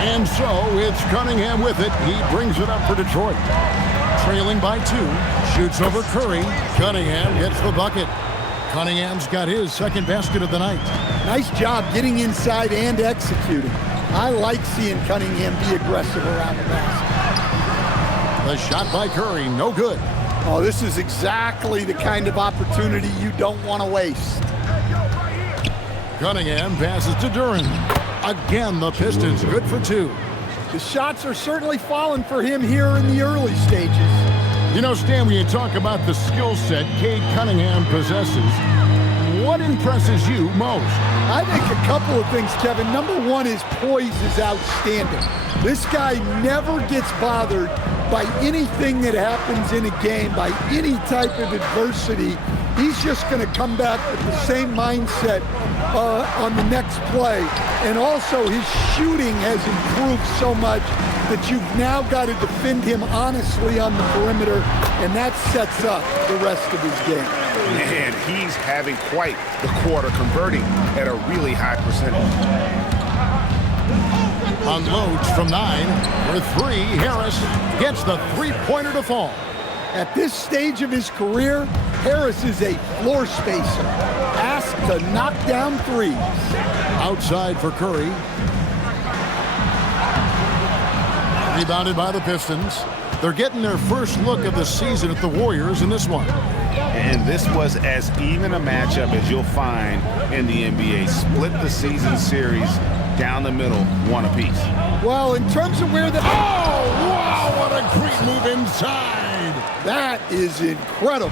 And so it's Cunningham with it. He brings it up for Detroit. Trailing by 2. Shoots over Curry. Cunningham gets the bucket. Cunningham's got his second basket of the night. Nice job getting inside and executing. I like seeing Cunningham be aggressive around the basket. The shot by Curry, no good. Oh, this is exactly the kind of opportunity you don't want to waste. Cunningham passes to Duran. Again, the Pistons good for 2. The shots are certainly falling for him here in the early stages. You know, Stan, when you talk about the skill set Cade Cunningham possesses, what impresses you most? I think a couple of things, Kevin. Number one, his poise is outstanding. This guy never gets bothered by anything that happens in a game, by any type of adversity. He's just going to come back with the same mindset on the next play. And also, his shooting has improved so much that you've now got to defend him honestly on the perimeter, and that sets up the rest of his game. Man, he's having quite the quarter, converting at a really high percentage. Unloads from 9 for 3. Harris gets the three-pointer to fall. At this stage of his career, Harris is a floor spacer, asked to knock down threes. Outside for Curry. Rebounded by the Pistons. They're getting their first look of the season at the Warriors in this one. And this was as even a matchup as you'll find in the NBA. Split the season series down the middle, one apiece. Well, in terms of where the... Oh, wow, what a great move inside. That is incredible.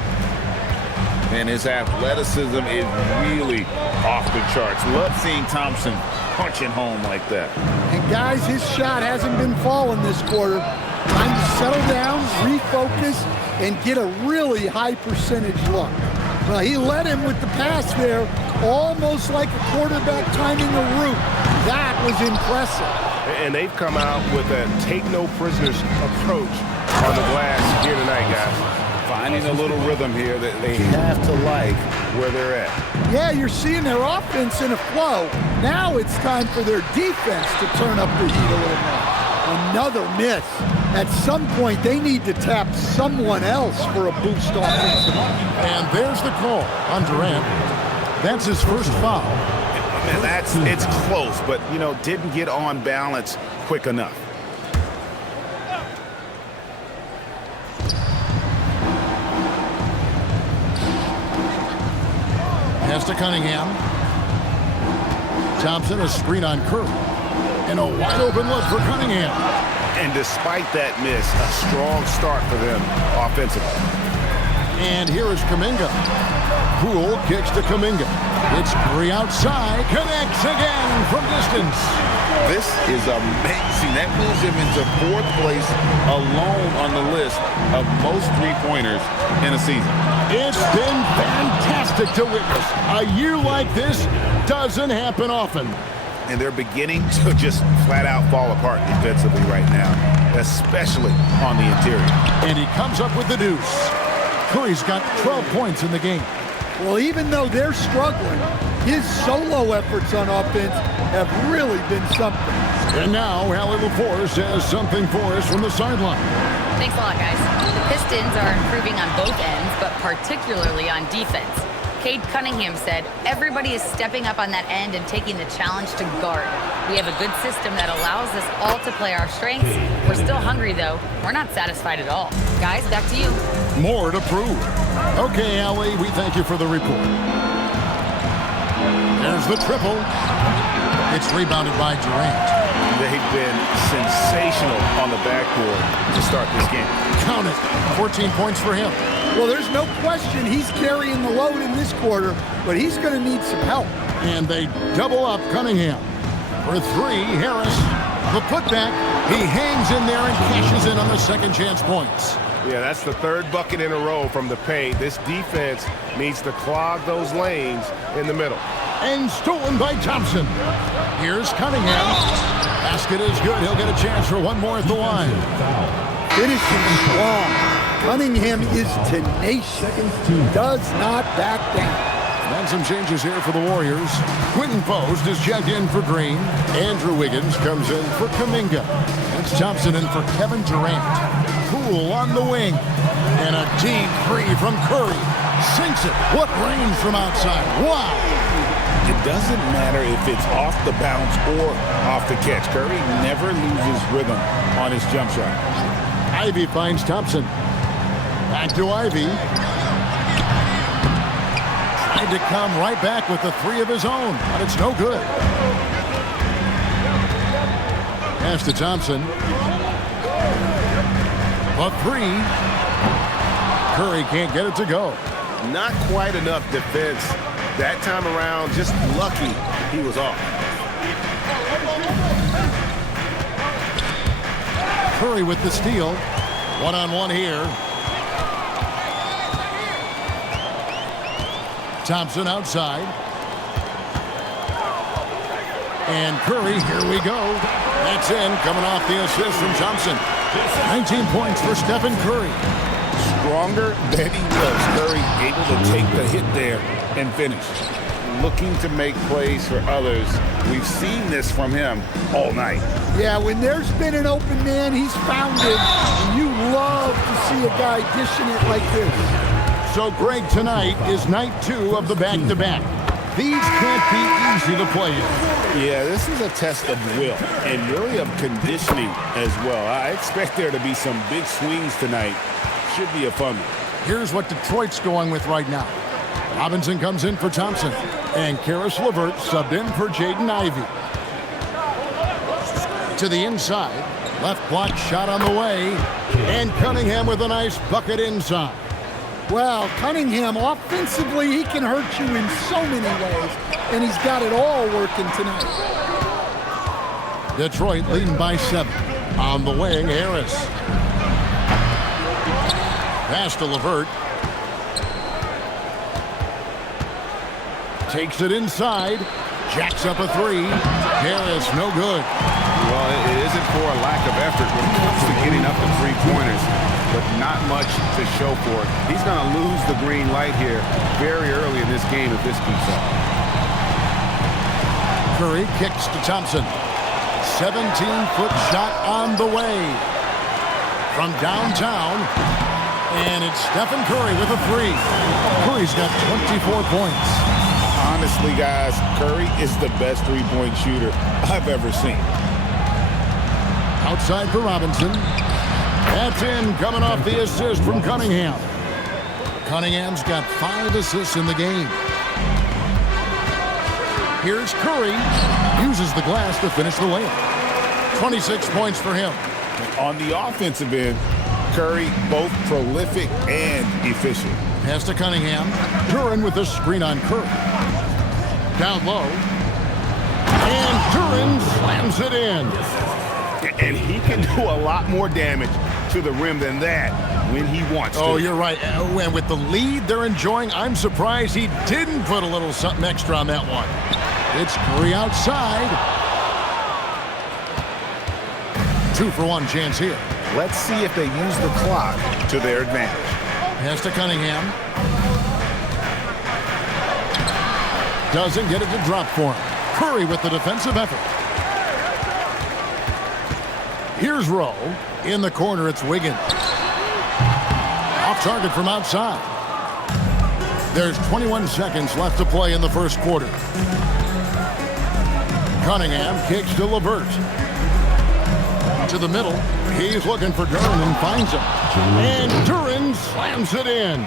And his athleticism is really off the charts. Love seeing Thompson punching home like that. And guys, his shot hasn't been falling this quarter. Time to settle down, refocus, and get a really high percentage look. Well, he led him with the pass there, almost like a quarterback timing a route. That was impressive. And they've come out with a take-no-prisoners approach on the glass here tonight, guys. Finding a little rhythm here that they have to like where they're at. Yeah, you're seeing their offense in a flow. Now it's time for their defense to turn up the heat a little more. Another miss. At some point, they need to tap someone else for a boost offensively. And there's the call on Durant. That's his first foul. And it's close, but, you know, didn't get on balance quick enough. Pass to Cunningham. Thompson, a screen on Curry. And a wide open look for Cunningham. And despite that miss, a strong start for them offensively. And here is Kuminga. Poole kicks to Kuminga. It's Curry outside. Connects again from distance. This is amazing. That moves him into 4th place alone on the list of most three-pointers in a season. It's been fantastic to witness. A year like this doesn't happen often. And they're beginning to just flat-out fall apart defensively right now, especially on the interior. And he comes up with the deuce. Curry's got 12 points in the game. Well, even though they're struggling, his solo efforts on offense have really been something. And now, Allie LaForce has something for us from the sideline. Thanks a lot, guys. The Pistons are improving on both ends, but particularly on defense. Cade Cunningham said, everybody is stepping up on that end and taking the challenge to guard. We have a good system that allows us all to play our strengths. We're still hungry, though. We're not satisfied at all. Guys, back to you. More to prove. Okay, Allie, we thank you for the report. There's the triple. It's rebounded by Durant. They've been sensational on the backboard to start this game. Count it. 14 points for him. Well, there's no question he's carrying the load in this quarter, but he's going to need some help. And they double up Cunningham. For 3, Harris. The putback. He hangs in there and cashes in on the second chance points. Yeah, that's the 3rd bucket in a row from the paint. This defense needs to clog those lanes in the middle. And stolen by Thompson. Here's Cunningham. Basket is good. He'll get a chance for one more at the line. Finishing strong. Cunningham is tenacious. Does not back down. And some changes here for the Warriors. Quinton Post is checked in for Green. Andrew Wiggins comes in for Kuminga. That's Thompson in for Kevin Durant. Poole on the wing. And a deep three from Curry. Sinks it. What range from outside. Wow. It doesn't matter if it's off the bounce or off the catch. Curry never loses rhythm on his jump shot. Ivy finds Thompson. Back to Ivy. Tried to come right back with the three of his own, but it's no good. Pass to Thompson. A three. Curry can't get it to go. Not quite enough defense. That time around, just lucky he was off. Curry with the steal. One-on-one here. Thompson outside. And Curry, here we go. That's in, coming off the assist from Thompson. 19 points for Stephen Curry. Stronger than he was. Curry able to take the hit there and finish. Looking to make plays for others. We've seen this from him all night. Yeah, when there's been an open man, he's found it. And you love to see a guy dishing it like this. So, Greg, tonight is night 2 of the back-to-back. These can't be easy to play in. Yeah, this is a test of will and really of conditioning as well. I expect there to be some big swings tonight. Should be a fun one. Here's what Detroit's going with right now. Robinson comes in for Thompson. And Karis LeVert subbed in for Jaden Ivey. To the inside. Left block shot on the way. And Cunningham with a nice bucket inside. Well, Cunningham, offensively, he can hurt you in so many ways. And he's got it all working tonight. Detroit leading by 7. On the wing, Harris. Pass to LeVert. Takes it inside. Jacks up a three. Harris, no good. Well, it isn't for a lack of effort when it comes to getting up the three-pointers, but not much to show for it. He's going to lose the green light here very early in this game if this keeps up. Curry kicks to Thompson. 17-foot shot on the way. From downtown. And it's Stephen Curry with a three. Curry's got 24 points. Honestly, guys, Curry is the best three-point shooter I've ever seen. Outside for Robinson. That's in, coming off the assist from Cunningham. Cunningham's got 5 assists in the game. Here's Curry. Uses the glass to finish the layup. 26 points for him. On the offensive end, Curry both prolific and efficient. Pass to Cunningham. Duran with the screen on Curry. Down low. And Duran slams it in. And he can do a lot more damage to the rim than that when he wants to. Oh, you're right. And with the lead they're enjoying, I'm surprised he didn't put a little something extra on that one. It's Curry outside. 2-for-1 chance here. Let's see if they use the clock to their advantage. Pass to Cunningham. Doesn't get it to drop for him. Curry with the defensive effort. Here's Rowe. In the corner, it's Wiggins. Off target from outside. There's 21 seconds left to play in the first quarter. Cunningham kicks to LeVert. To the middle. He's looking for Duran and finds him. And Duran slams it in.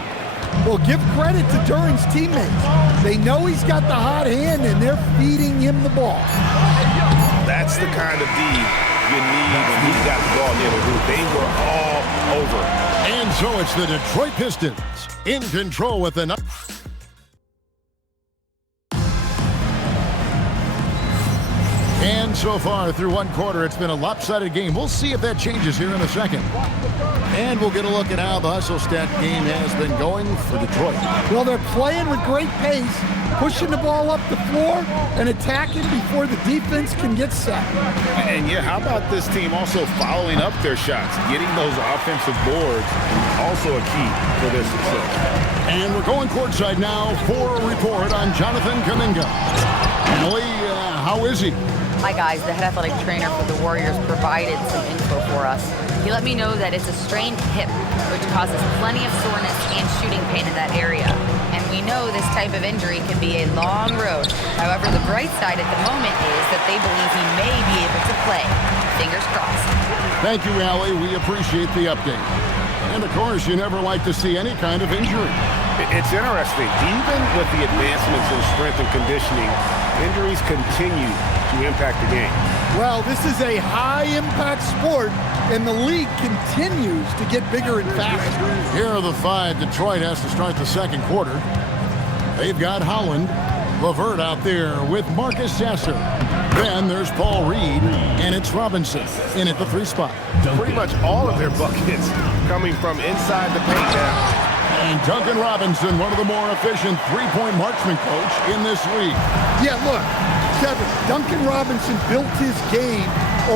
Well, give credit to Duran's teammates. They know he's got the hot hand, and they're feeding him the ball. That's the kind of D you need when he's got the ball near the hoop. They were all over. And so it's the Detroit Pistons in control with the... And so far through one quarter, it's been a lopsided game. We'll see if that changes here in a second. And we'll get a look at how the hustle stat game has been going for Detroit. Well, they're playing with great pace, pushing the ball up the floor and attacking before the defense can get set. And yeah, how about this team also following up their shots, getting those offensive boards, also a key for their success. And we're going courtside now for a report on Jonathan Kuminga. Emily, how is he? Hi guys, the head athletic trainer for the Warriors provided some info for us. He let me know that it's a strained hip, which causes plenty of soreness and shooting pain in that area. And we know this type of injury can be a long road. However, the bright side at the moment is that they believe he may be able to play. Fingers crossed. Thank you, Allie. We appreciate the update. And of course, you never like to see any kind of injury. It's interesting. Even with the advancements in strength and conditioning, injuries continue to impact the game. Well, this is a high-impact sport, and the league continues to get bigger and faster. Here are the five Detroit has to start the second quarter. They've got Holland, LeVert out there with Marcus Sasser. Then there's Paul Reed, and it's Robinson in at the 3 spot. Pretty much all of their buckets coming from inside the paint now. And Duncan Robinson, one of the more efficient three-point marksman coach in this league. Yeah, look, Kevin, Duncan Robinson built his game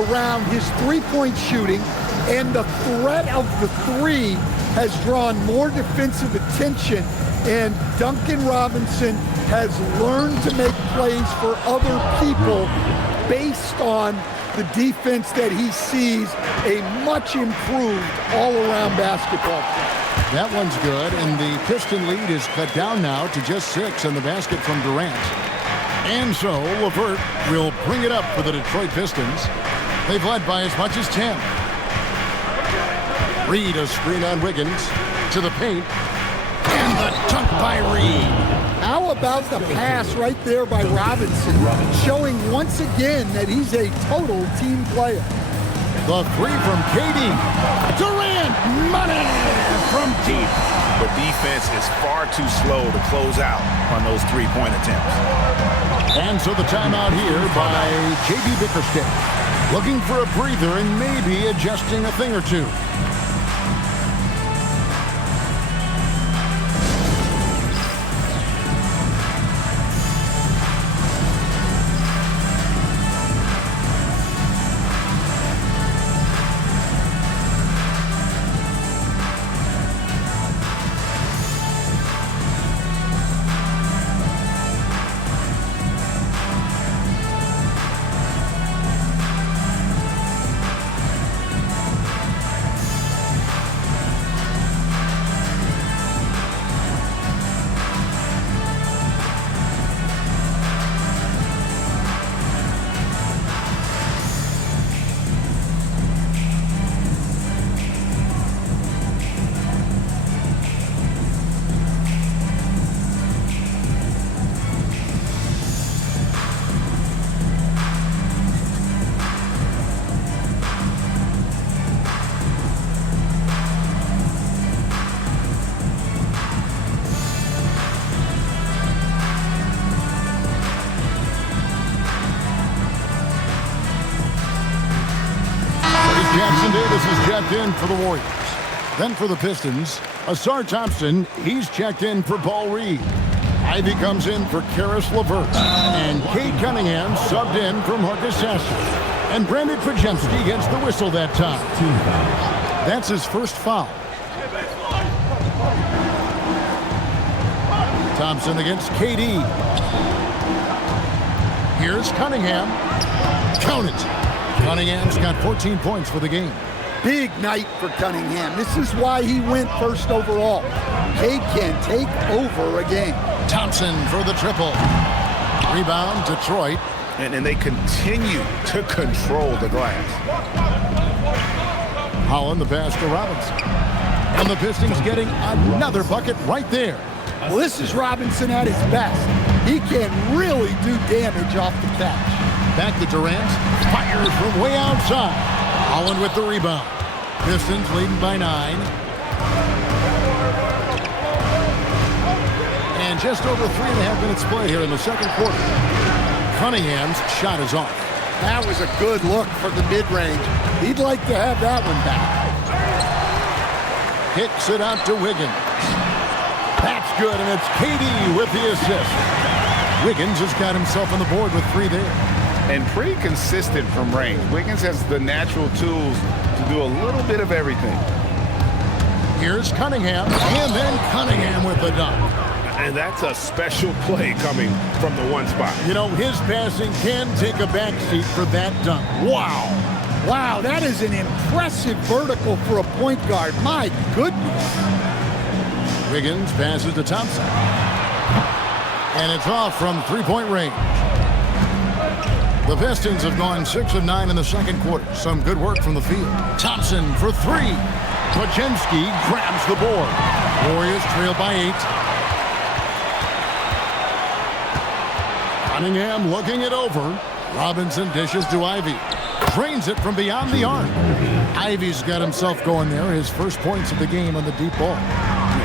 around his three-point shooting, and the threat of the three has drawn more defensive attention, and Duncan Robinson has learned to make plays for other people based on the defense that he sees a much improved all-around basketball play. That one's good, and the Piston lead is cut down now to just 6 on the basket from Durant. And so LeVert will bring it up for the Detroit Pistons. They've led by as much as 10. Reed, a screen on Wiggins to the paint, and the dunk by Reed. How about the pass right there by Robinson, showing once again that he's a total team player. The 3 from KD. Durant, money from deep. The defense is far too slow to close out on those three-point attempts. And so the timeout here by J.B. Bickerstaff. Looking for a breather and maybe adjusting a thing or two. Jackson Davis is checked in for the Warriors. Then for the Pistons, Asar Thompson, he's checked in for Paul Reed. Ivy comes in for Karis LeVert. And Cade Cunningham subbed in for Marcus Sasser. And Brandon Pajemski gets the whistle that time. That's his first foul. Thompson against KD. Here's Cunningham. Count it. Cunningham's got 14 points for the game. Big night for Cunningham. This is why he went first overall. Cade can take over a game. Thompson for the triple. Rebound, Detroit. And they continue to control the glass. Holland the pass to Robinson. And the Pistons getting another bucket right there. Well, this is Robinson at his best. He can really do damage off the catch. Back to Durant. Fires from way outside. Holland with the rebound. Pistons leading by 9. And just over 3.5 minutes play here in the second quarter. Cunningham's shot is off. That was a good look for the mid-range. He'd like to have that one back. Kicks it out to Wiggins. That's good, and it's KD with the assist. Wiggins has got himself on the board with 3 there. And pretty consistent from range. Wiggins has the natural tools to do a little bit of everything. Here's Cunningham, and then Cunningham with the dunk. And that's a special play coming from the one spot. You know, his passing can take a backseat for that dunk. Wow. Wow, that is an impressive vertical for a point guard. My goodness. Wiggins passes to Thompson. And it's off from three-point range. The Pistons have gone 6 of 9 in the second quarter. Some good work from the field. Thompson for 3. Podziemski grabs the board. Warriors trail by 8. Cunningham looking it over. Robinson dishes to Ivy. Drains it from beyond the arc. Ivy's got himself going there. His first points of the game on the deep ball.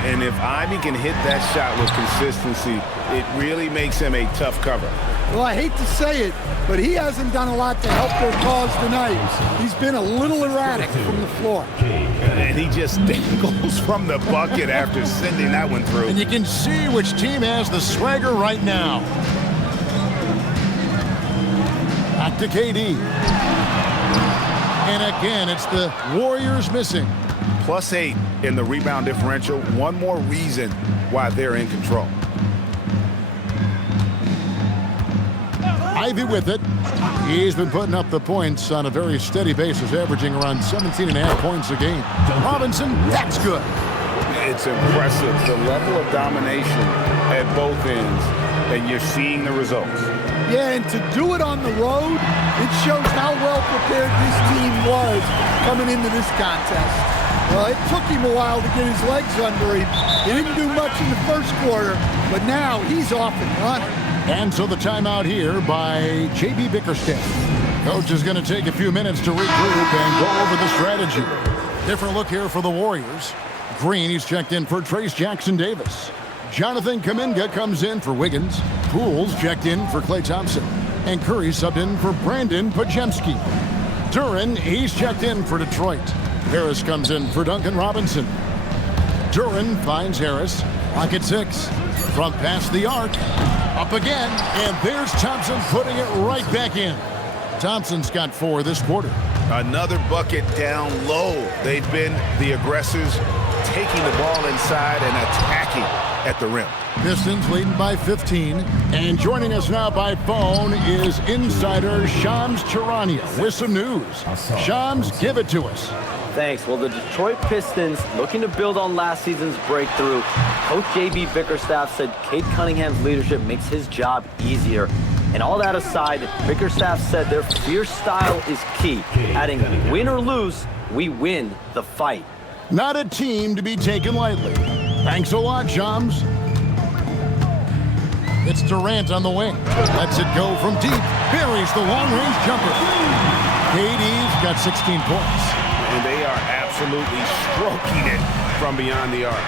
And if Ivy can hit that shot with consistency, it really makes him a tough cover. Well, I hate to say it, but he hasn't done a lot to help their cause tonight. He's been a little erratic from the floor. And he just dangles from the bucket after sending that one through. And you can see which team has the swagger right now. Back to KD. And again, it's the Warriors missing. +8 in the rebound differential. One more reason why they're in control. Ivy with it. He's been putting up the points on a very steady basis, averaging around 17.5 points a game. Robinson, that's good. It's impressive, the level of domination at both ends, and you're seeing the results. Yeah, and to do it on the road, it shows how well prepared this team was coming into this contest. Well, it took him a while to get his legs under him. He didn't do much in the first quarter, but now he's off and running. And so the timeout here by J.B. Bickerstaff. Coach is going to take a few minutes to regroup and go over the strategy. Different look here for the Warriors. Green, he's checked in for Trace Jackson-Davis. Jonathan Kuminga comes in for Wiggins. Pools checked in for Klay Thompson. And Curry subbed in for Brandon Podziemski. Duren, he's checked in for Detroit. Harris comes in for Duncan Robinson. Duren finds Harris. Clock at 6. From past the arc. Up again. And there's Thompson putting it right back in. Thompson's got 4 this quarter. Another bucket down low. They've been the aggressors, taking the ball inside and attacking at the rim. Pistons leading by 15. And joining us now by phone is insider Shams Charania with some news. Shams, give it to us. Thanks. Well, the Detroit Pistons, looking to build on last season's breakthrough, Coach J.B. Bickerstaff said Cade Cunningham's leadership makes his job easier. And all that aside, Bickerstaff said their fierce style is key, adding, win or lose, we win the fight. Not a team to be taken lightly. Thanks a lot, Shams. It's Durant on the wing. Lets it go from deep. Buries the long-range jumper. KD's got 16 points. And they are absolutely stroking it from beyond the arc.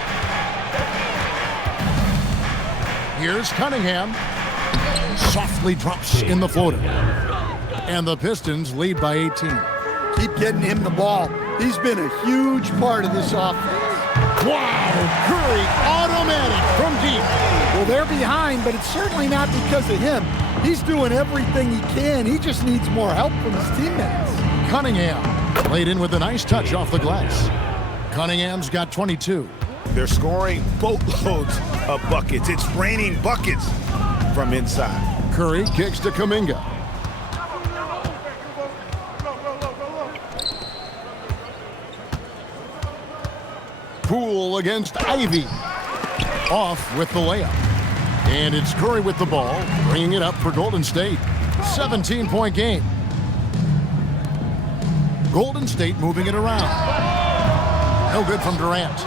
Here's Cunningham. Softly drops in the floater. And the Pistons lead by 18. Keep getting him the ball. He's been a huge part of this offense. Wow! Curry automatic from deep. Well, they're behind, but it's certainly not because of him. He's doing everything he can. He just needs more help from his teammates. Cunningham laid in with a nice touch off the glass. Cunningham's got 22. They're scoring boatloads of buckets. It's raining buckets from inside. Curry kicks to Kuminga. Poole against Ivy. Off with the layup. And it's Curry with the ball, bringing it up for Golden State. 17-point game. Golden State moving it around. No good from Durant.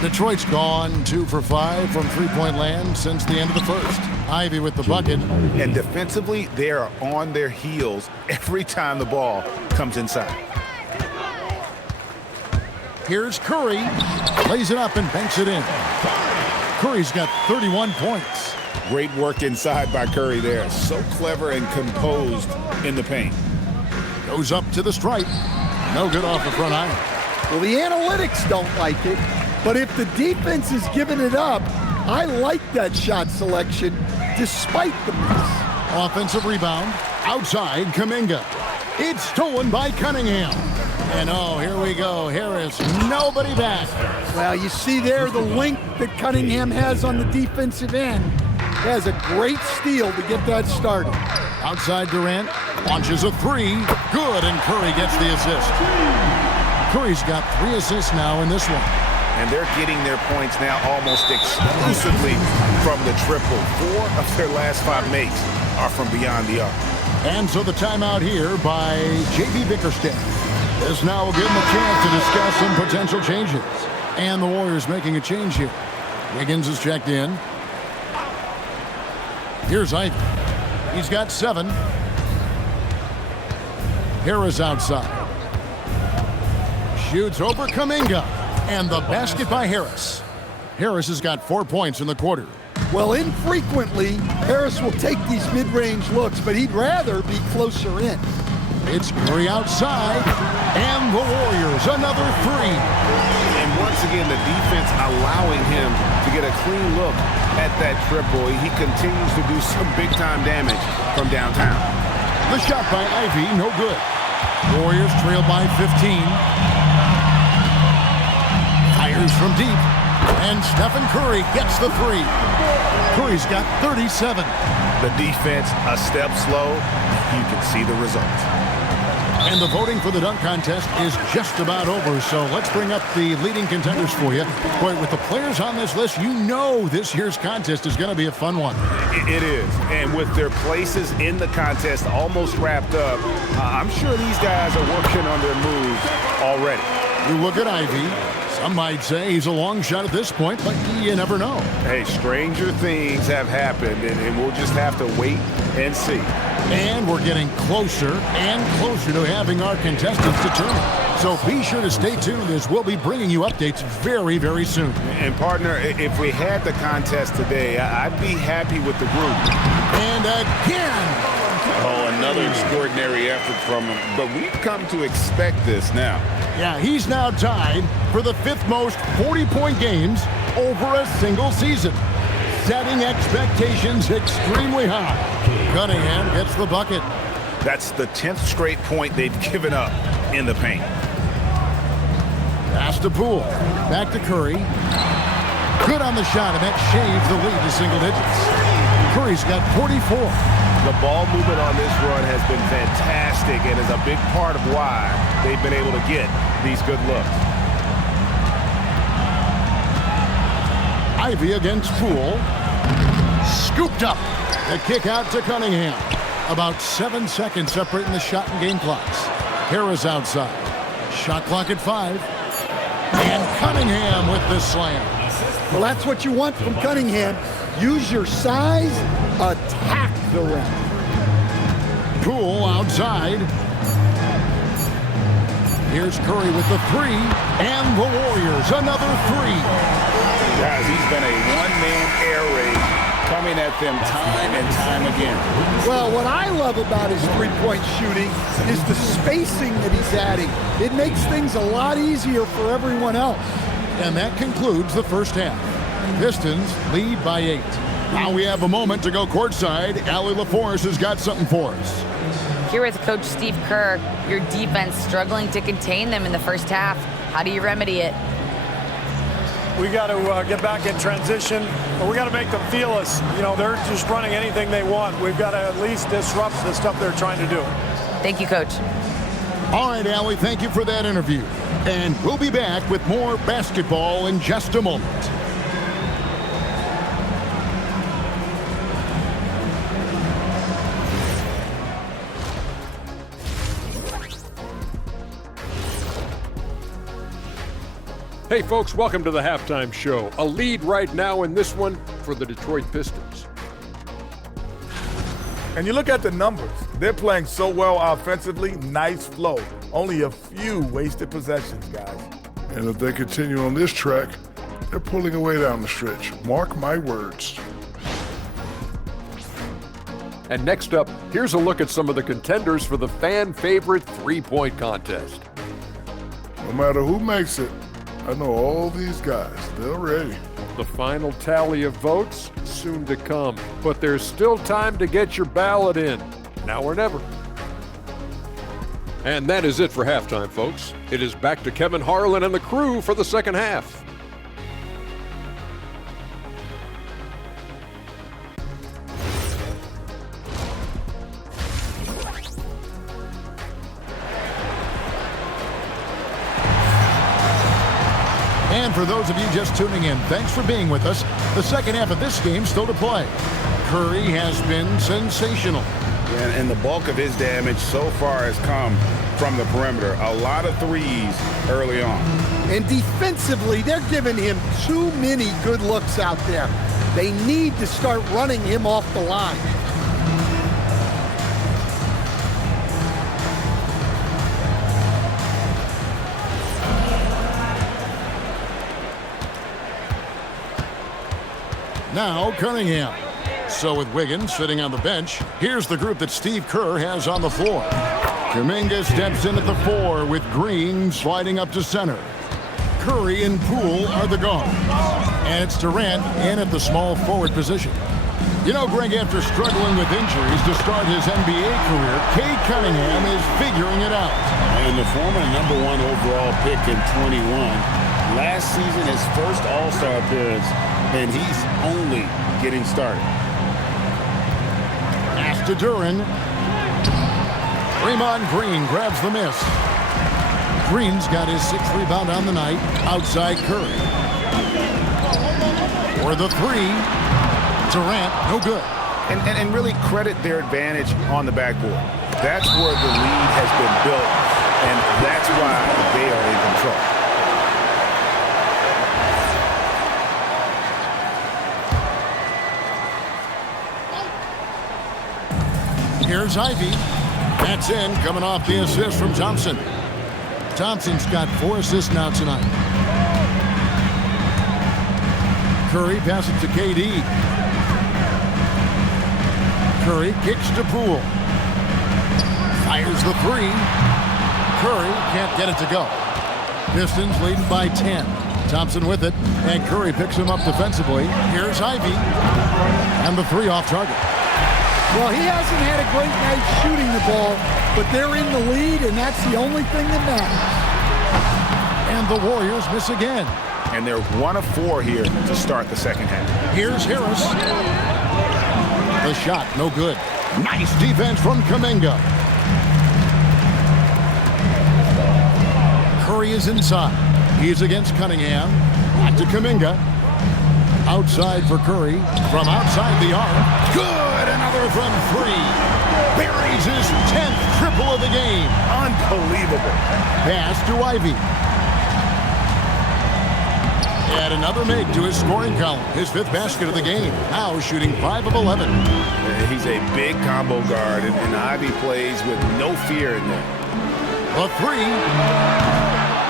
Detroit's gone 2 for 5 from three-point land since the end of the first. Ivy with the bucket. And defensively, they are on their heels every time the ball comes inside. Here's Curry. Lays it up and banks it in. Curry's got 31 points. Great work inside by Curry there. So clever and composed in the paint. Goes up to the stripe. No good off the front iron. Well, the analytics don't like it, but if the defense is giving it up, I like that shot selection despite the miss. Offensive rebound. Outside, Kuminga. It's stolen by Cunningham. And oh, here we go. Harris, nobody back. Well, you see there the length that Cunningham has on the defensive end. He has a great steal to get that started. Outside Durant, launches a three. Good, and Curry gets the assist. Curry's got 3 assists now in this one. And they're getting their points now almost exclusively from the triple. 4 of their last 5 makes are from beyond the arc. And so the timeout here by J.B. Bickerstaff. This now will give him a chance to discuss some potential changes. And the Warriors making a change here. Wiggins is checked in. Here's Ivy. He's got 7. Harris outside. Shoots over Kuminga. And the basket by Harris. Harris has got 4 points in the quarter. Well, infrequently, Harris will take these mid-range looks, but he'd rather be closer in. It's Curry outside, and the Warriors another 3. And once again, the defense allowing him to get a clean look at that triple. He continues to do some big-time damage from downtown. The shot by Ivy, no good. Warriors trail by 15. Fires from deep. And Stephen Curry gets the 3. Curry's got 37. The defense a step slow. You can see the results. And the voting for the dunk contest is just about over, so let's bring up the leading contenders for you. Boy, with the players on this list, you know this year's contest is going to be a fun one. It is. And with their places in the contest almost wrapped up, I'm sure these guys are working on their moves already. You look at Ivy. Some might say he's a long shot at this point, but you never know. Hey, stranger things have happened, and we'll just have to wait and see. And we're getting closer and closer to having our contestants determined. So be sure to stay tuned as we'll be bringing you updates very, very soon. And partner, if we had the contest today, I'd be happy with the group. And again. Oh, another extraordinary effort from him. But we've come to expect this now. Yeah, he's now tied for the 5th most 40-point games over a single season, setting expectations extremely high. Cunningham gets the bucket. That's the 10th straight point they've given up in the paint. Pass to Poole. Back to Curry. Good on the shot, and that shaves the lead to single digits. Curry's got 44. The ball movement on this run has been fantastic and is a big part of why they've been able to get these good looks. Ivy against Poole. Scooped up. The kick out to Cunningham. About 7 seconds separating the shot and game clocks. Harris outside. Shot clock at 5. And Cunningham with the slam. Well, that's what you want from Cunningham. Use your size, attack the rim. Poole outside. Here's Curry with the 3. And the Warriors another 3. Guys, he's been a one-man air raid coming at them time and time again. Well, what I love about his three-point shooting is the spacing that he's adding. It makes things a lot easier for everyone else. And that concludes the first half. Pistons lead by 8. Now we have a moment to go courtside. Allie LaForce has got something for us. Here with Coach Steve Kerr, your defense struggling to contain them in the first half. How do you remedy it? We got to get back in transition, but we got to make them feel us. You know, they're just running anything they want. We've got to at least disrupt the stuff they're trying to do. Thank you, Coach. All right, Allie, thank you for that interview. And we'll be back with more basketball in just a moment. Hey folks, welcome to the halftime show. A lead right now in this one for the Detroit Pistons. And you look at the numbers. They're playing so well offensively, nice flow. Only a few wasted possessions, guys. And if they continue on this track, they're pulling away down the stretch. Mark my words. And next up, here's a look at some of the contenders for the fan-favorite three-point contest. No matter who makes it, I know all these guys. They're ready. The final tally of votes soon to come, but there's still time to get your ballot in. Now or never. And that is it for halftime, folks. It is back to Kevin Harlan and the crew for the second half. And for those of you just tuning in, thanks for being with us. The second half of this game still to play. Curry has been sensational. And the bulk of his damage so far has come from the perimeter. A lot of threes early on. And defensively, they're giving him too many good looks out there. They need to start running him off the line. Now Cunningham. So with Wiggins sitting on the bench, here's the group that Steve Kerr has on the floor. Kuminga steps in at the 4 with Green sliding up to center. Curry and Poole are the guards. And it's Durant in at the small forward position. You know, Greg, after struggling with injuries to start his NBA career, Cade Cunningham is figuring it out. And the former #1 overall pick in 21. Last season, his first All-Star appearance, and he's only getting started. Pass to Duran. Draymond Green grabs the miss. Green's got his 6th rebound on the night outside Curry. For the 3, Durant, no good. And really credit their advantage on the backboard. That's where the lead has been built, and that's why they are in control. Here's Ivy. That's in, coming off the assist from Thompson. Thompson's got 4 assists now tonight. Curry passes to KD. Curry kicks to Poole. Fires the 3. Curry can't get it to go. Pistons leading by 10. Thompson with it, and Curry picks him up defensively. Here's Ivy. And the 3 off target. Well, he hasn't had a great night shooting the ball, but they're in the lead, and that's the only thing that matters. And the Warriors miss again. And they're 1 of 4 here to start the second half. Here's Harris. The shot, no good. Nice defense from Kuminga. Curry is inside. He's against Cunningham. Back to Kuminga. Outside for Curry. From outside the arc. Good! Another from 3. Buries his 10th triple of the game. Unbelievable. Pass to Ivy. And another make to his scoring column. His 5th basket of the game. Now shooting 5 of 11. He's a big combo guard, and Ivy plays with no fear in there. A 3.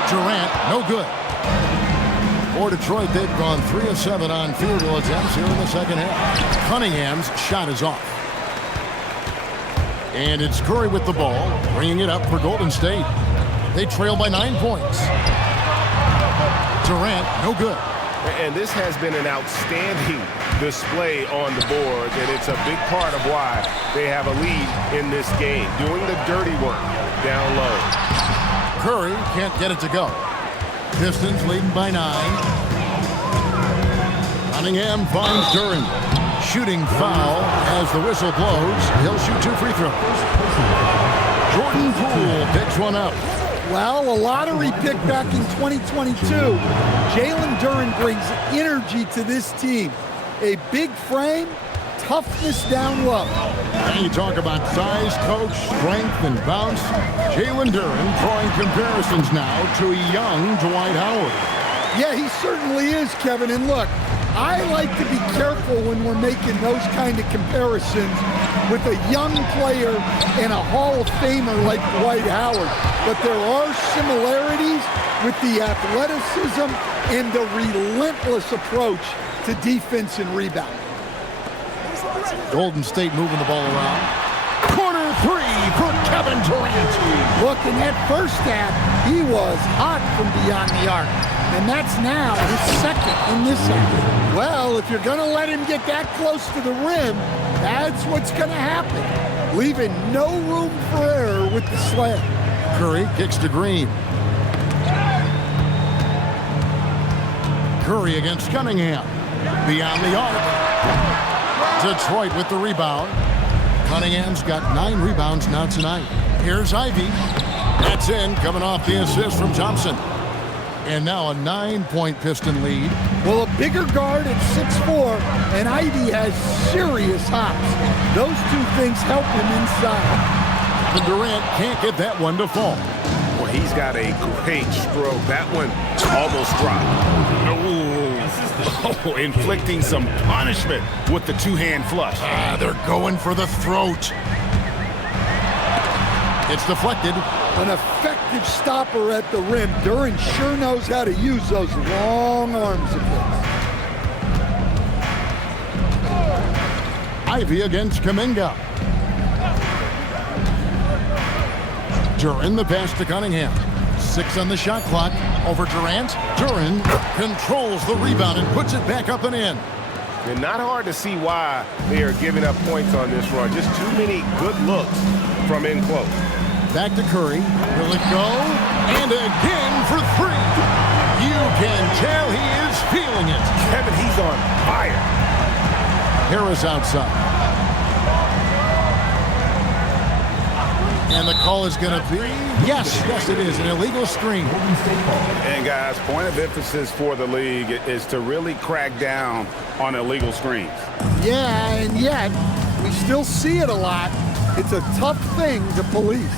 Durant, no good. For Detroit, they've gone 3 of 7 on field goal attempts here in the second half. Cunningham's shot is off. And it's Curry with the ball, bringing it up for Golden State. They trail by 9 points. Durant, no good. And this has been an outstanding display on the board, and it's a big part of why they have a lead in this game, doing the dirty work down low. Curry can't get it to go. Pistons leading by 9. Cunningham finds Duran. Shooting foul as the whistle blows. He'll shoot 2 free throws. Jordan Poole picks one up. Well, a lottery pick back in 2022. Jalen Duran brings energy to this team. A big frame, toughness down low. And you talk about size, coach, strength, and bounce. Jalen Duran drawing comparisons now to a young Dwight Howard. Yeah, he certainly is, Kevin. And look, I like to be careful when we're making those kind of comparisons with a young player and a Hall of Famer like Dwight Howard. But there are similarities with the athleticism and the relentless approach to defense and rebound. Golden State moving the ball around. Corner three for Kevin Durant. Look, in that first half, he was hot from beyond the arc. And that's now his second in this half. Well, if you're going to let him get that close to the rim, that's what's going to happen. Leaving no room for error with the slam. Curry kicks to Green. Curry against Cunningham. Beyond the arc. Detroit with the rebound. Cunningham's got 9 rebounds now tonight. Here's Ivy. That's in, coming off the assist from Thompson. And now a 9-point Piston lead. Well, a bigger guard at 6'4", and Ivy has serious hops. Those two things help him inside. And Durant can't get that one to fall. Well, he's got a great stroke. That one almost dropped. Oh, inflicting some punishment with the two-hand flush. They're going for the throat. It's deflected. An effective stopper at the rim. Durant sure knows how to use those long arms of his. Ivy against Kuminga. Durant the pass to Cunningham. 6 on the shot clock. Over Durant. Durant controls the rebound and puts it back up and in. And not hard to see why they are giving up points on this run. Just too many good looks from in close. Back to Curry. Will it go? And again for 3. You can tell he is feeling it. Kevin, he's on fire. Harris outside. And the call is going to be, yes, it is, an illegal screen. And guys, point of emphasis for the league is to really crack down on illegal screens. Yeah, and yet, we still see it a lot. It's a tough thing to police.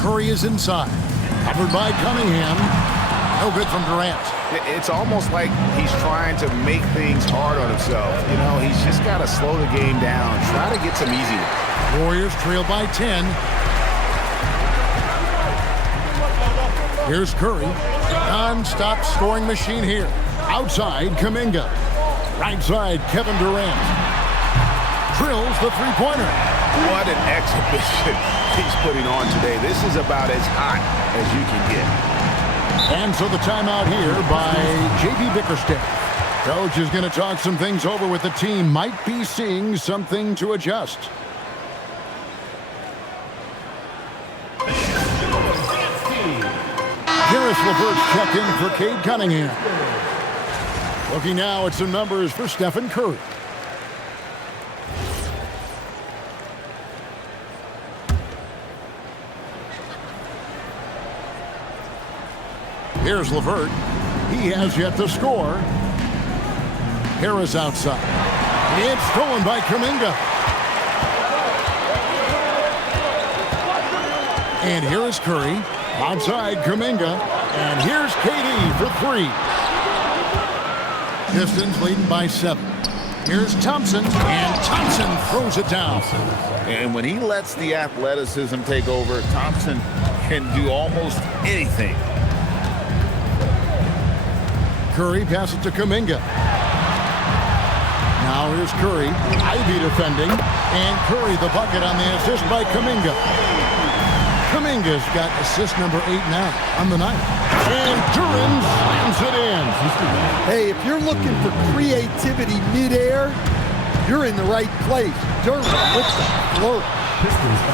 Curry is inside. Covered by Cunningham. No good from Durant. It's almost like he's trying to make things hard on himself. You know, he's just got to slow the game down. Try to get some easy ones. Warriors trail by 10. Here's Curry. Non-stop scoring machine here. Outside, Kuminga. Right side, Kevin Durant. Drills the three-pointer. What an exhibition he's putting on today. This is about as hot as you can get. And so the timeout here by J.B. Bickerstaff. Coach is going to talk some things over with the team. Might be seeing something to adjust. Harris LeVert's checked in for Cade Cunningham. Looking now at some numbers for Stephen Curry. Here's LeVert. He has yet to score. Harris outside. It's stolen by Kuminga. And here is Curry. Outside Kuminga. And here's KD for 3. Pistons leading by 7. Here's Thompson. And Thompson throws it down. And when he lets the athleticism take over, Thompson can do almost anything. Curry passes to Kuminga. Now here's Curry. Ivy defending. And Curry the bucket on the assist by Kuminga. Kuminga's got assist number 8 now on the night. And Durant slams it in. Hey, if you're looking for creativity midair, you're in the right place. Durant with the float.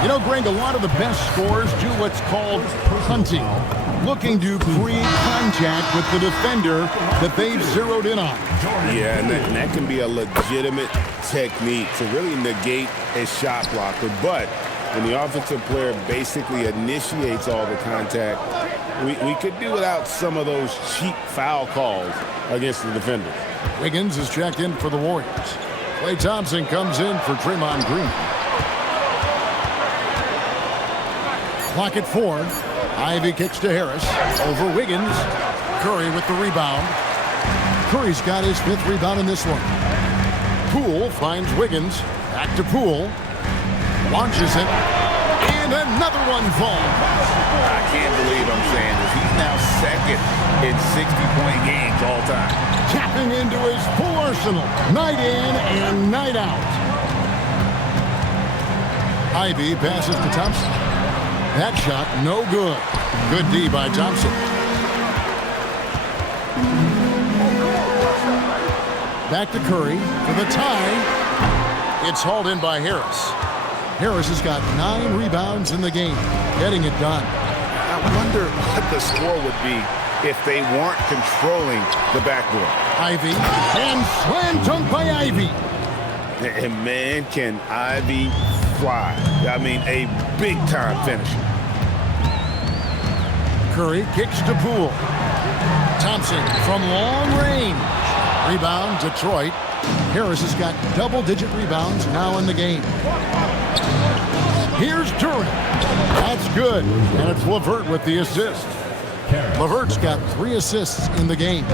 You know, Greg, a lot of the best scorers do what's called hunting. Looking to create contact with the defender that they've zeroed in on. Yeah, and that can be a legitimate technique to really negate a shot blocker. But when the offensive player basically initiates all the contact, we could do without some of those cheap foul calls against the defender. Wiggins is checked in for the Warriors. Klay Thompson comes in for Draymond Green. Clock at 4. Ivy kicks to Harris. Over Wiggins. Curry with the rebound. Curry's got his 5th rebound in this one. Poole finds Wiggins. Back to Poole. Launches it. And And another one falls. I can't believe I'm saying this. He's now second in 60-point games all time. Tapping into his full arsenal, night in and night out. Ivy passes to Thompson. That shot, no good. Good D by Thompson. Back to Curry for the tie. It's hauled in by Harris. Harris has got 9 rebounds in the game, getting it done. I wonder what the score would be if they weren't controlling the backboard. Ivy, and slam dunk by Ivy. And man, can Ivy fly. I mean, a big-time finisher. Curry kicks to Poole. Thompson from long range. Rebound, Detroit. Harris has got double-digit rebounds now in the game. Here's Durant. That's good. And it's LeVert with the assist. LeVert's got 3 assists in the game.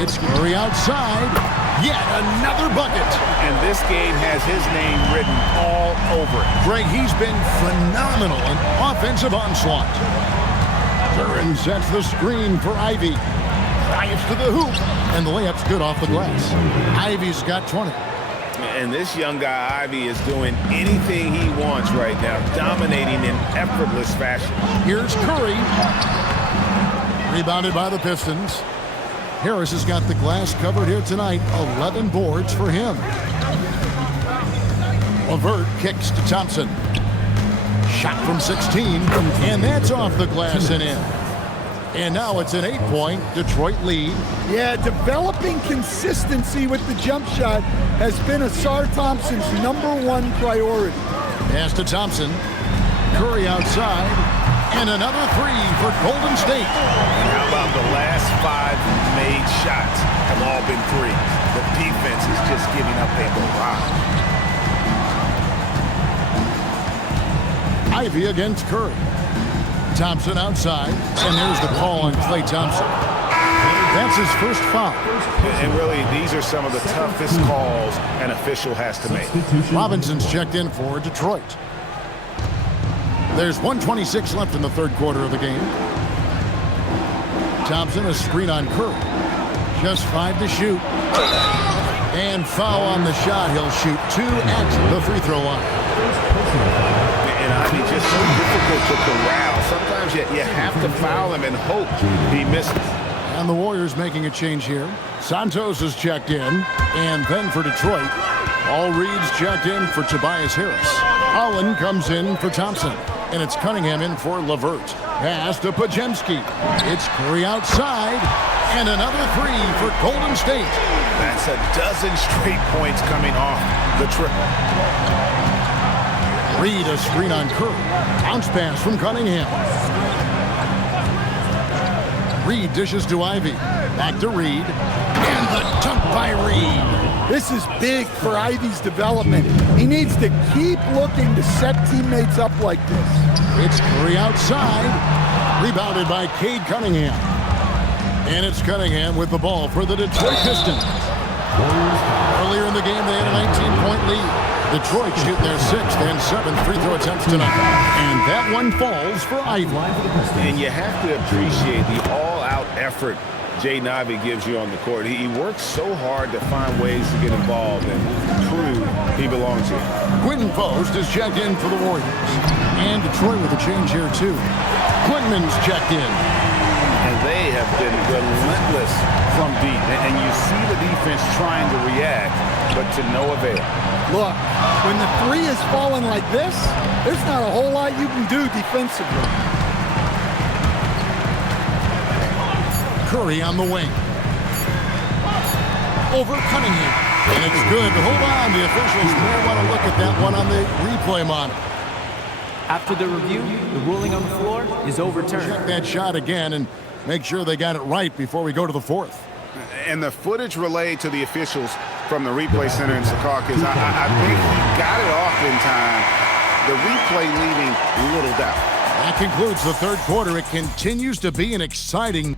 It's Curry outside. Yet another bucket. And this game has his name written all over it. Greg, he's been phenomenal in offensive onslaught. Duran sets the screen for Ivy. Drives to the hoop. And the layup's good off the glass. Ivy's got 20. And this young guy, Ivy, is doing anything he wants right now, dominating in effortless fashion. Here's Curry. Rebounded by the Pistons. Harris has got the glass covered here tonight. 11 boards for him. LeVert kicks to Thompson. Shot from 16, and that's off the glass and in. And now it's an 8-point Detroit lead. Yeah, developing consistency with the jump shot has been Asar Thompson's #1 priority. Pass to Thompson. Curry outside. And another 3 for Golden State. And how about the last 5 made shots have all been threes? The defense is just giving up a barrage. Ivy against Curry. Thompson outside. And there's the call on Klay Thompson. That's his first foul. And really, these are some of the toughest calls an official has to make. Robinson's checked in for Detroit. There's 1:26 left in the third quarter of the game. Thompson, a screen on Curry. Just 5 to shoot. And foul on the shot. He'll shoot 2 at the free throw line. And Ivy just so difficult to corral. Sometimes you have to foul him and hope he misses. And the Warriors making a change here. Santos is checked in. And then for Detroit, all Reed's checked in for Tobias Harris. Allen comes in for Thompson. And it's Cunningham in for LeVert. Pass to Pajemski. It's Curry outside. And another 3 for Golden State. That's a dozen straight points coming off the triple. Reed a screen on Curry. Bounce pass from Cunningham. Reed dishes to Ivy. Back to Reed. And the dunk by Reed. This is big for Ivy's development. He needs to keep looking to set teammates up like this. It's Curry outside. Rebounded by Cade Cunningham. And it's Cunningham with the ball for the Detroit Pistons. Earlier in the game, they had a 19-point lead. Detroit shooting their 6th and 7th free throw attempts tonight. And that one falls for Ivy. And you have to appreciate the all-out effort Jaden Ivey gives you on the court. He works so hard to find ways to get involved and prove he belongs here. Quinton Post is checked in for the Warriors. And Detroit with a change here, too. Quinton's checked in. And they have been relentless from deep. And you see the defense trying to react, but to no avail. Look, when the 3 is falling like this, there's not a whole lot you can do defensively. Curry on the wing. Over Cunningham. And it's good. Hold on. The officials may want to look at that one on the replay monitor. After the review, the ruling on the floor is overturned. Check that shot again and make sure they got it right before we go to the 4th. And the footage relayed to the officials from the replay center in Secaucus, I think he got it off in time. The replay leaving little doubt. That concludes the third quarter. It continues to be an exciting...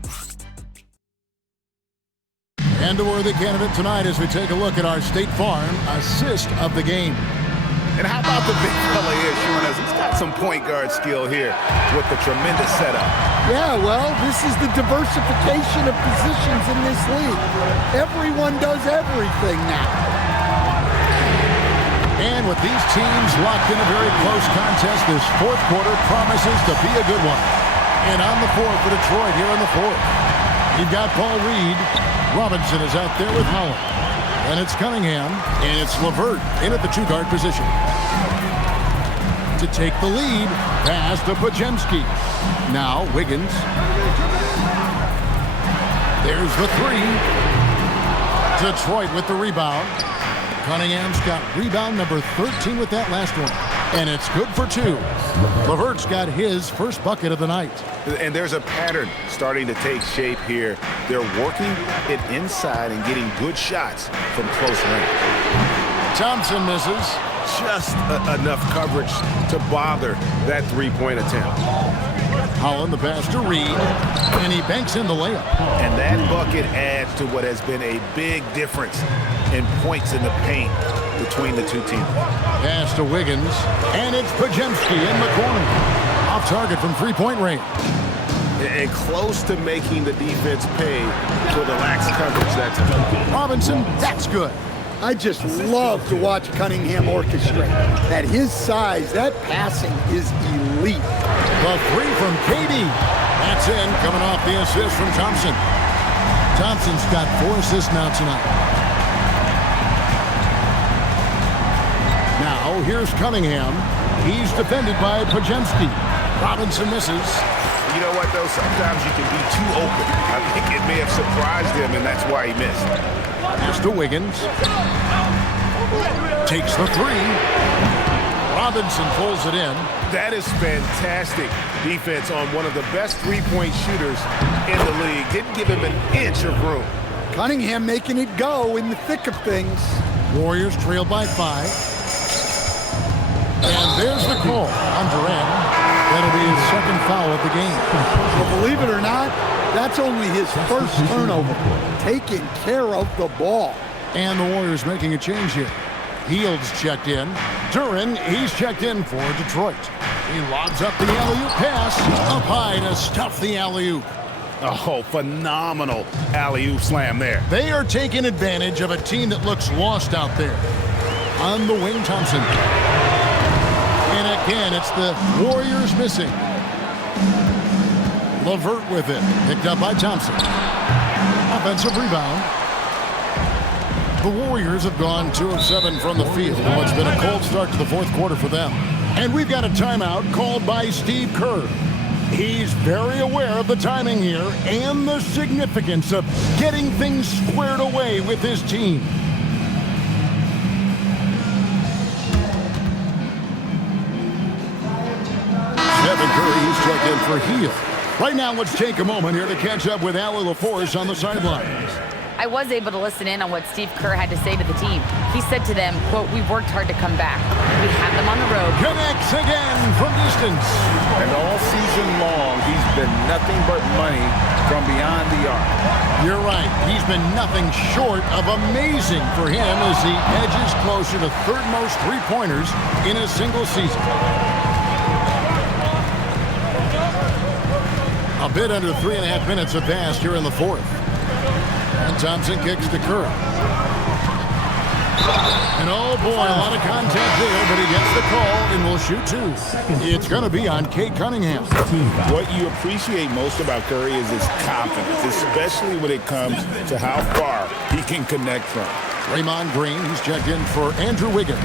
And a worthy candidate tonight as we take a look at our State Farm assist of the game. And how about the big fella here showing us he's got some point guard skill here with the tremendous setup. Yeah, well, this is the diversification of positions in this league. Everyone does everything now. And with these teams locked in a very close contest, this fourth quarter promises to be a good one. And on the floor for Detroit here in the fourth, you've got Paul Reed. Robinson is out there with Howard. And it's Cunningham, and it's LeVert in at the two-guard position. To take the lead, pass to Pajemski. Now Wiggins. There's the three. Detroit with the rebound. Cunningham's got rebound number 13 with that last one. And it's good for two. LeVert's got his first bucket of the night. And there's a pattern starting to take shape here. They're working it inside and getting good shots from close range. Thompson misses. Just enough coverage to bother that three-point attempt. Holland the pass to Reed, and he banks in the layup. And that bucket adds to what has been a big difference in points in the paint between the two teams. Pass to Wiggins, and it's Pajemski in the corner. Off target from three-point range. And close to making the defense pay for the lax coverage that time. Robinson, that's good. I just love to watch Cunningham orchestrate. At his size, that passing is elite. The three from KD. That's in, coming off the assist from Thompson. Thompson's got 4 assists now tonight. Now, here's Cunningham. He's defended by Pajemski. Robinson misses. You know what, though? Sometimes you can be too open. I think it may have surprised him, and that's why he missed. Pass to Wiggins. Takes the three. Robinson pulls it in. That is fantastic defense on one of the best three-point shooters in the league. Didn't give him an inch of room. Cunningham making it go in the thick of things. Warriors trail by 5. And there's the call on Durant. That'll be his second foul of the game. Well, believe it or not, that's only his first turnover. Taking care of the ball. And the Warriors making a change here. Heald's checked in. Duren, he's checked in for Detroit. He lobs up the alley-oop pass. Up high to stuff the alley-oop. Oh, phenomenal alley-oop slam there. They are taking advantage of a team that looks lost out there. On the wing, Thompson. And again, it's the Warriors missing. LeVert with it. Picked up by Thompson. Offensive rebound. The Warriors have gone 2 of 7 from the field in what's been a cold start to the fourth quarter for them. And we've got a timeout called by Steve Kerr. He's very aware of the timing here and the significance of getting things squared away with his team. Stephen Curry, he's checked in for Hield. Right now, let's take a moment here to catch up with Allie LaForce on the sidelines. I was able to listen in on what Steve Kerr had to say to the team. He said to them, quote, "We've worked hard to come back. We had them on the road." Connects again from distance. And all season long, he's been nothing but money from beyond the arc. You're right. He's been nothing short of amazing for him as he edges closer to third most three-pointers in a single season. A bit under 3.5 minutes have passed here in the fourth. And Thompson kicks to Curry. And oh boy, a lot of contact there, but he gets the call and will shoot 2. It's going to be on Cade Cunningham. What you appreciate most about Curry is his confidence, especially when it comes to how far he can connect from. Draymond Green, he's checked in for Andrew Wiggins.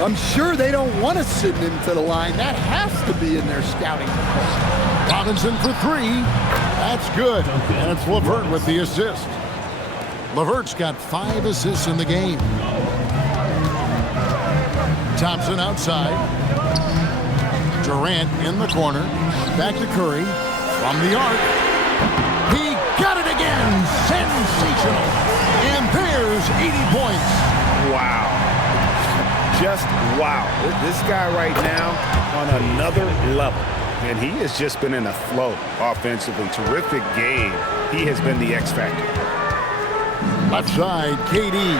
I'm sure they don't want to send him to the line. That has to be in their scouting report. Robinson for 3. That's good. And it's LeVert with the assist. LeVert's got 5 assists in the game. Thompson outside. Durant in the corner. Back to Curry. From the arc. He got it again. Sensational. And there's 80 points. Wow. Just wow. This guy right now on another level. And he has just been in a flow offensively. Terrific game. He has been the X factor. Left side, KD.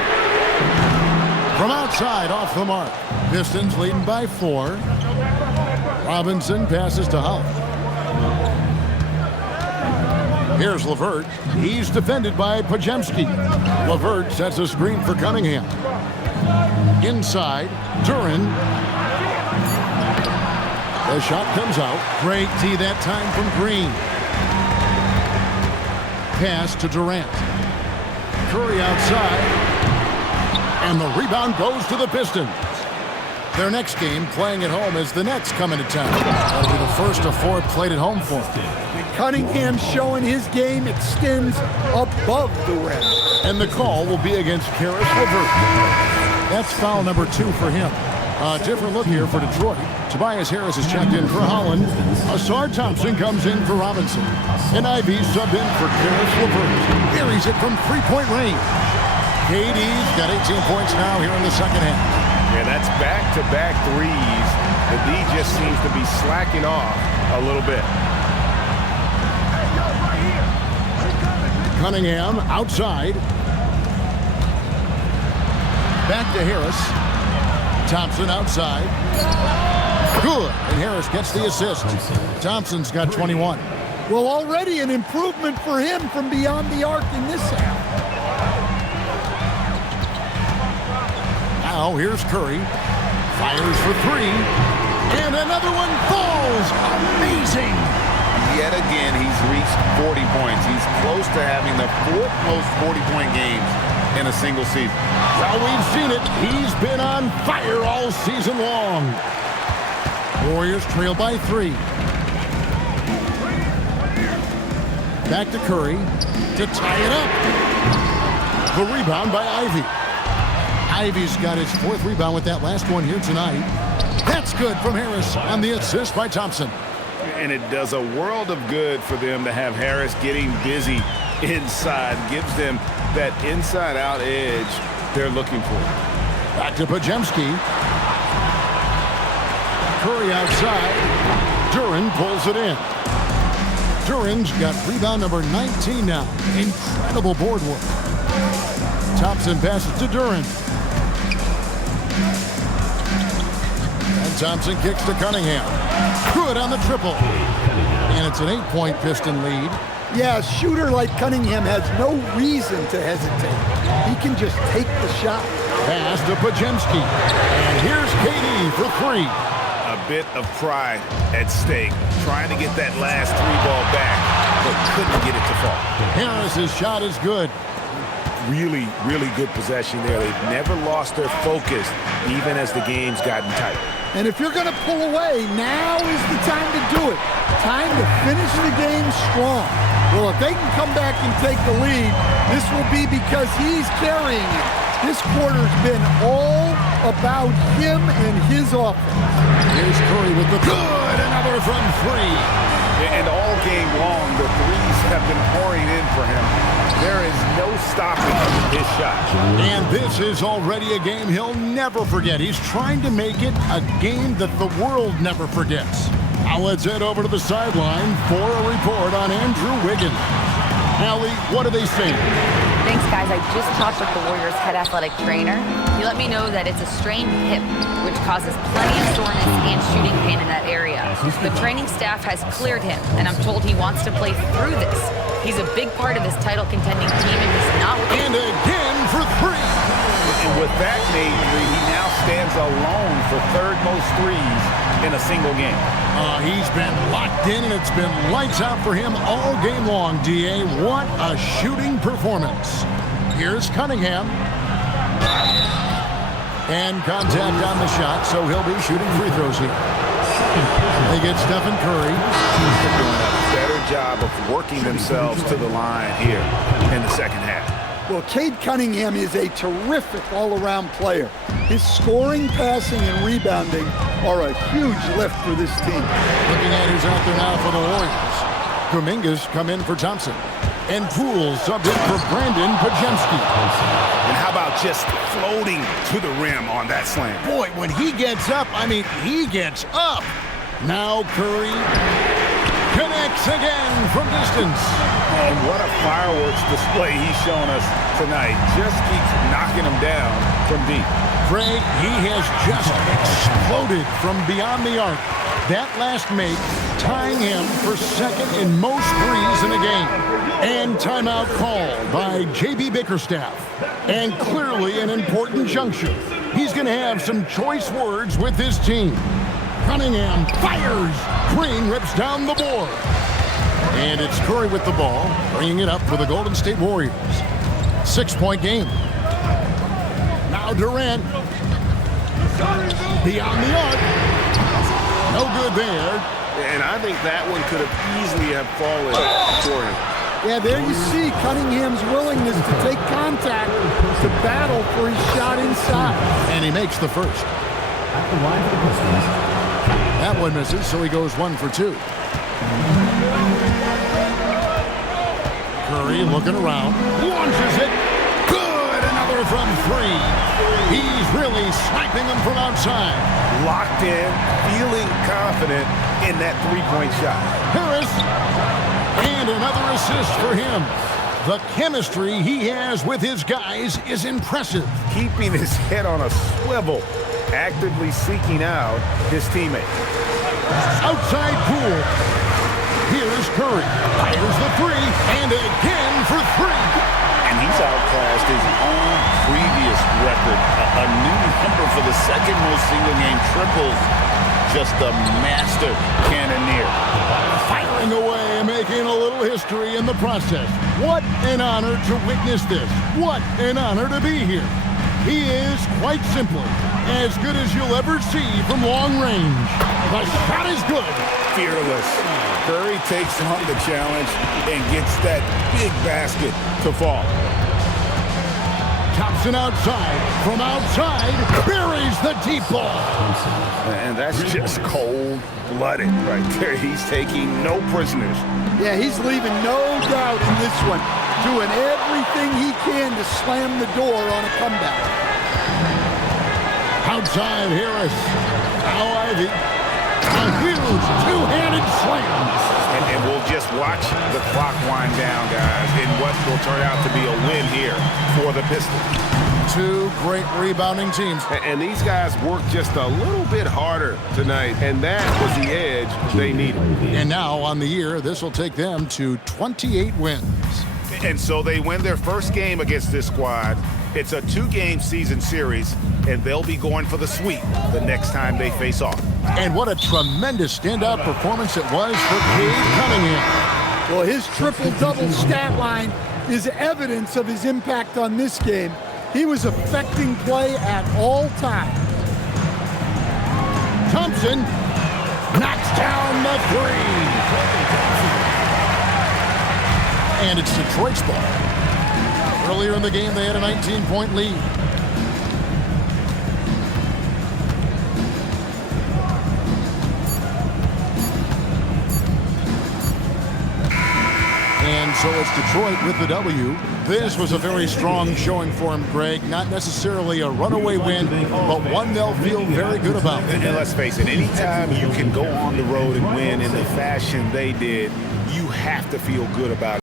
From outside, off the mark. Pistons leading by 4. Robinson passes to Holland. Here's LeVert. He's defended by Pajemski. LeVert sets a screen for Cunningham. Inside, Duran. The shot comes out. Great D that time from Green. Pass to Durant. Curry outside. And the rebound goes to the Pistons. Their next game, playing at home, as the Nets come into town. That'll be the first of 4 played at home for them. Cunningham showing his game extends above the rim. And the call will be against Karis LeVert. That's foul number 2 for him. A different look here for Detroit. Tobias Harris is checked in for Holland. Asar Thompson comes in for Robinson. And Ivy subbed in for Karis LeVert. Buries it from 3-point range. KD's got 18 points now here in the second half. Yeah, that's back-to-back threes. The D just seems to be slacking off a little bit. Cunningham outside. Back to Harris. Thompson outside. Good. And Harris gets the assist. Thompson's got 21. Well, already an improvement for him from beyond the arc in this half. Now here's Curry. Fires for 3. And another one falls. Amazing. Yet again, he's reached 40 points. He's close to having the 4th most 40-point games in a single season. Well, we've seen it. He's been on fire all season long. Warriors trail by 3. Back to Curry to tie it up. The rebound by Ivy. Ivy's got his 4th rebound with that last one here tonight. That's good from Harris on the assist by Thompson. And it does a world of good for them to have Harris getting busy inside. Gives them that inside-out edge they're looking for. Back to Pajemski. Curry outside. Duran pulls it in. Duran's got rebound number 19 now. Incredible board work. Thompson passes to Duran. And Thompson kicks to Cunningham. Good on the triple. And it's an 8-point Piston lead. Yeah, a shooter like Cunningham has no reason to hesitate. He can just take the shot. Pass to Pajemski. And here's KD for 3. A bit of pride at stake. Trying to get that last 3-ball back, but couldn't get it to fall. Harris's shot is good. Really, really good possession there. They've never lost their focus, even as the game's gotten tight. And if you're going to pull away, now is the time to do it. Time to finish the game strong. Well, if they can come back and take the lead, this will be because he's carrying it. This quarter's been all about him and his offense. Here's Curry with the good. Another from 3. And all game long, the threes have been pouring in for him. There is no stopping his shot. And this is already a game he'll never forget. He's trying to make it a game that the world never forgets. Now let's head over to the sideline for a report on Andrew Wiggins. Allie, what are they saying? Thanks, guys. I just talked with the Warriors' head athletic trainer. He let me know that it's a strained hip, which causes plenty of soreness and shooting pain in that area. The training staff has cleared him, and I'm told he wants to play through this. He's a big part of this title-contending team, and he's not... And again for 3. And with that made 3, he now stands alone for 3rd most threes in a single game. He's been locked in, and it's been lights out for him all game long, D.A. What a shooting performance. Here's Cunningham. And contact on the shot, so he'll be shooting free throws here. They get Stephen Curry. They're doing a better job of working themselves to the line here in the second half. Well, Cade Cunningham is a terrific all-around player. His scoring, passing, and rebounding are a huge lift for this team. Looking at who's out there now for the Warriors. Kuminga's come in for Thompson. And Poole subbed in for Brandon Pajemski. And how about just floating to the rim on that slam? Boy, when he gets up, I mean, he gets up. Now Curry connects again from distance. And what a fireworks display he's shown us tonight. Just keeps knocking them down from deep. Greg, he has just exploded from beyond the arc. That last make tying him for second in most threes in a game. And timeout called by J.B. Bickerstaff. And clearly an important juncture. He's going to have some choice words with his team. Cunningham fires. Green rips down the board. And it's Curry with the ball, bringing it up for the Golden State Warriors. 6-point game. Now Durant. Beyond the arc. No good there. And I think that one could have easily have fallen for him. Yeah, there you see Cunningham's willingness to take contact to battle for his shot inside. And he makes the first. At the line for the Pistons. That one misses, so he goes 1 for 2. Curry looking around, launches it. Good, another from 3. He's really sniping them from outside. Locked in, feeling confident in that three-point shot. Harris, and another assist for him. The chemistry he has with his guys is impressive. Keeping his head on a swivel, actively seeking out his teammate. Outside Poole. Here's Curry. Fires the 3, and again for 3. And he's outclassed his own previous record. A new number for the second most single-game triples. Just a master cannoneer. Firing away and making a little history in the process. What an honor to witness this. What an honor to be here. He is, quite simply, as good as you'll ever see from long range. The shot is good. Fearless. Curry takes on the challenge and gets that big basket to fall. Thompson outside. From outside, buries the deep ball. And that's just cold-blooded right there. He's taking no prisoners. Yeah, he's leaving no doubt in this one. Doing everything he can to slam the door on a comeback. Outside Harris. Now Ivy. A huge two-handed slam. And we'll just watch the clock wind down, guys, in what will turn out to be a win here for the Pistons. 2 great rebounding teams. And these guys worked just a little bit harder tonight, and that was the edge they needed. And now on the year, this will take them to 28 wins. And so they win their first game against this squad. It's a 2-game season series, and they'll be going for the sweep the next time they face off. And what a tremendous standout performance it was for Cade Cunningham. Well, his triple-double stat line is evidence of his impact on this game. He was affecting play at all times. Thompson knocks down the 3. And it's Detroit's ball. Earlier in the game, they had a 19-point lead. And so it's Detroit with the W. This was a very strong showing for him, Greg. Not necessarily a runaway win, but one they'll feel very good about. And let's face it, anytime you can go on the road and win in the fashion they did, you have to feel good about it.